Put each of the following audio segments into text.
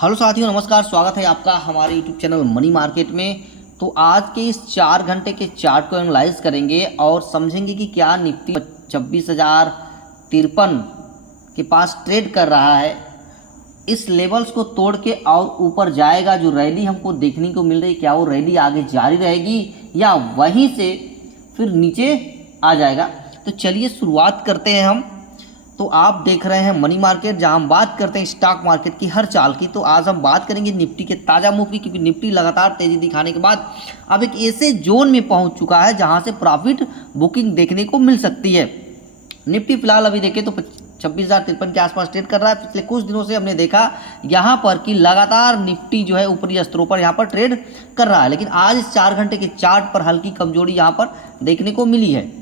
Hello साथियों, नमस्कार। स्वागत है आपका हमारे यूट्यूब चैनल मनी मार्केट में। तो आज के इस 4 घंटे के चार्ट को एनालाइज करेंगे और समझेंगे कि क्या निफ्टी 26,053 के पास ट्रेड कर रहा है, इस लेवल्स को तोड़ के और ऊपर जाएगा। जो रैली हमको देखने को मिल रही, क्या वो रैली आगे जारी रहेगी या वहीं से फिर नीचे आ जाएगा। तो चलिए शुरुआत करते हैं हम। तो आप देख रहे हैं मनी मार्केट, जहां हम बात करते हैं स्टॉक मार्केट की हर चाल की। तो आज हम बात करेंगे निफ्टी के ताज़ा मूव की, क्योंकि निफ्टी लगातार तेजी दिखाने के बाद अब एक ऐसे जोन में पहुंच चुका है जहां से प्रॉफिट बुकिंग देखने को मिल सकती है। निफ्टी फिलहाल अभी देखें तो 26,053 के आसपास ट्रेड कर रहा है। पिछले कुछ दिनों से हमने देखा यहाँ पर कि लगातार निफ्टी जो है ऊपरी स्तरों पर यहाँ पर ट्रेड कर रहा है, लेकिन आज इस 4 घंटे के चार्ट पर हल्की कमजोरी यहाँ पर देखने को मिली है।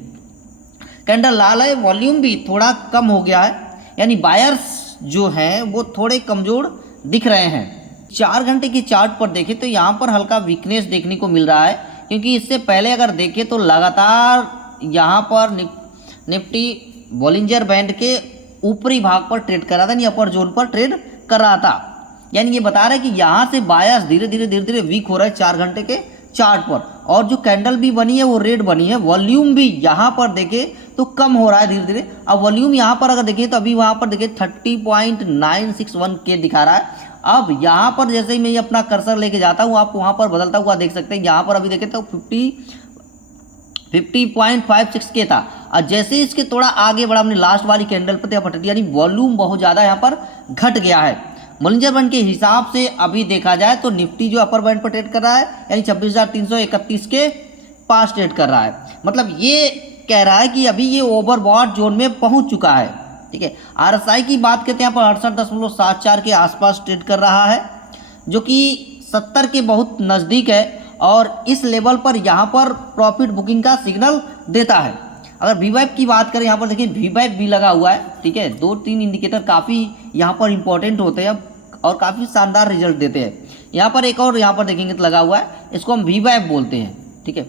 कैंडल लाल है, वॉल्यूम भी थोड़ा कम हो गया है, यानी बायर्स जो हैं वो थोड़े कमजोर दिख रहे हैं। 4 घंटे की चार्ट पर देखें तो यहाँ पर हल्का वीकनेस देखने को मिल रहा है, क्योंकि इससे पहले अगर देखें तो लगातार यहाँ पर निफ्टी बॉलिंजर बैंड के ऊपरी भाग पर ट्रेड कर रहा था, यानी अपर जोन पर ट्रेड कर रहा था। यानी ये बता रहा है कि यहाँ से बायर्स धीरे धीरे वीक हो रहा है 4 घंटे के चार्ट पर। और जो कैंडल भी बनी है वो रेड बनी है। वॉल्यूम भी यहाँ पर देखें तो कम हो रहा है धीरे धीरे। अब वॉल्यूम यहाँ पर अगर देखें तो अभी वहाँ पर देखें 30.961 के दिखा रहा है। अब यहाँ पर जैसे ही मैं अपना कर्सर लेके जाता हूँ, आप वहाँ पर बदलता हुआ देख सकते हैं। यहाँ पर अभी देखें तो 50.56 के था, और जैसे ही इसके थोड़ा आगे बढ़ा हमने लास्ट वाली कैंडल पर पटटी, यानी वॉल्यूम बहुत ज़्यादा यहाँ पर घट गया है। बॉलिंजर बैंड के हिसाब से अभी देखा जाए तो निफ्टी जो अपर बैंड पर ट्रेड कर रहा है, यानी 26,331 के पास ट्रेड कर रहा है। मतलब ये कह रहा है कि अभी ये ओवरबॉट जोन में पहुंच चुका है। ठीक है, आरएसआई की बात करते हैं, यहाँ पर 68.74 के आसपास ट्रेड कर रहा है, जो कि 70 के बहुत नज़दीक है, और इस लेवल पर यहाँ पर प्रॉफिट बुकिंग का सिग्नल देता है। अगर वीवाइप की बात करें, यहाँ पर देखिए वीवाइप भी लगा हुआ है। ठीक है, 2-3 इंडिकेटर काफ़ी यहाँ पर इंपॉर्टेंट होते हैं और काफ़ी शानदार रिजल्ट देते हैं। यहाँ पर एक और यहाँ पर देखेंगे तो लगा हुआ है, इसको हम वीवाइप बोलते हैं। ठीक है,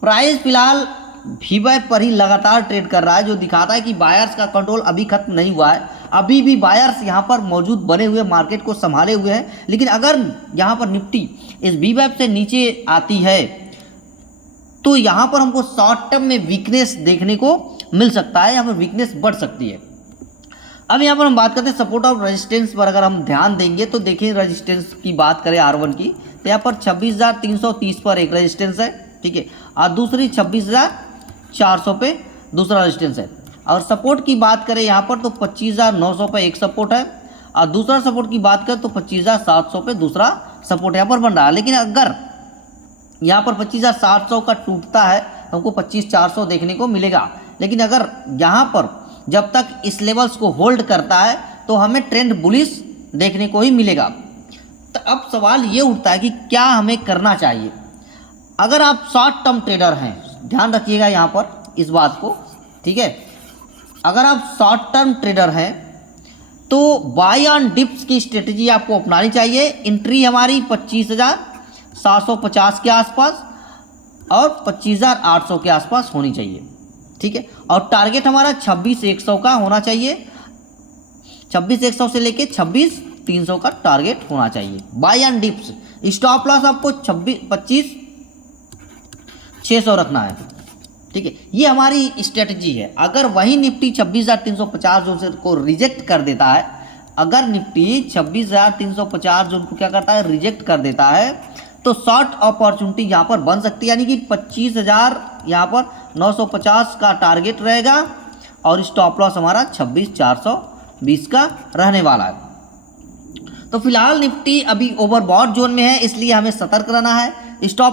प्राइस फिलहाल वीवाइप पर ही लगातार ट्रेड कर रहा है, जो दिखाता है कि बायर्स का कंट्रोल अभी खत्म नहीं हुआ है। अभी भी बायर्स यहाँ पर मौजूद बने हुए मार्केट को संभाले हुए हैं। लेकिन अगर यहाँ पर निफ्टी इस वीवाइप से नीचे आती है तो यहाँ पर हमको शॉर्ट टर्म में वीकनेस देखने को मिल सकता है, यहाँ पर वीकनेस बढ़ सकती है। अब यहाँ पर हम बात करते हैं सपोर्ट और रेजिस्टेंस पर। अगर हम ध्यान देंगे तो देखिए रेजिस्टेंस की बात करें R1 की, तो यहाँ पर 26,330 पर एक रेजिस्टेंस है। ठीक है, और दूसरी 26,400 पे दूसरा रेजिस्टेंस है। और सपोर्ट की बात करें यहाँ पर तो 25,900 पे एक सपोर्ट है, और दूसरा सपोर्ट की बात करें तो 25,700 पे दूसरा सपोर्ट यहाँ पर बन रहा है। लेकिन अगर यहाँ पर 25,700 का टूटता है तो हमको 25,400 देखने को मिलेगा। लेकिन अगर यहाँ पर जब तक इस लेवल्स को होल्ड करता है तो हमें ट्रेंड बुलिश देखने को ही मिलेगा। तो अब सवाल ये उठता है कि क्या हमें करना चाहिए। अगर आप शॉर्ट टर्म ट्रेडर हैं, ध्यान रखिएगा यहाँ पर इस बात को। ठीक है, अगर आप शॉर्ट टर्म ट्रेडर हैं तो बाय ऑन डिप्स की स्ट्रेटजी आपको अपनानी चाहिए। एंट्री हमारी 25,750 के आसपास और 25,800 के आसपास होनी चाहिए। ठीक है, और टारगेट हमारा 26,100 का होना चाहिए। 26,100 से लेके 26,300 का टारगेट होना चाहिए buy on dips. Stop loss आपको 25,600 रखना है। ठीक है, ये हमारी स्ट्रेटजी है। अगर वही निफ्टी 26,350 जोन से को रिजेक्ट कर देता है, अगर निफ्टी 26,350 जोन को क्या करता है, रिजेक्ट कर देता है, तो शॉर्ट अपॉर्चुनिटी यहाँ पर बन सकती है। यानी कि 25,000 यहाँ पर 950 का टारगेट रहेगा और स्टॉप लॉस हमारा 26,420 का रहने वाला है। तो फिलहाल निफ्टी अभी ओवरबॉट जोन में है, इसलिए हमें सतर्क रहना है। स्टॉप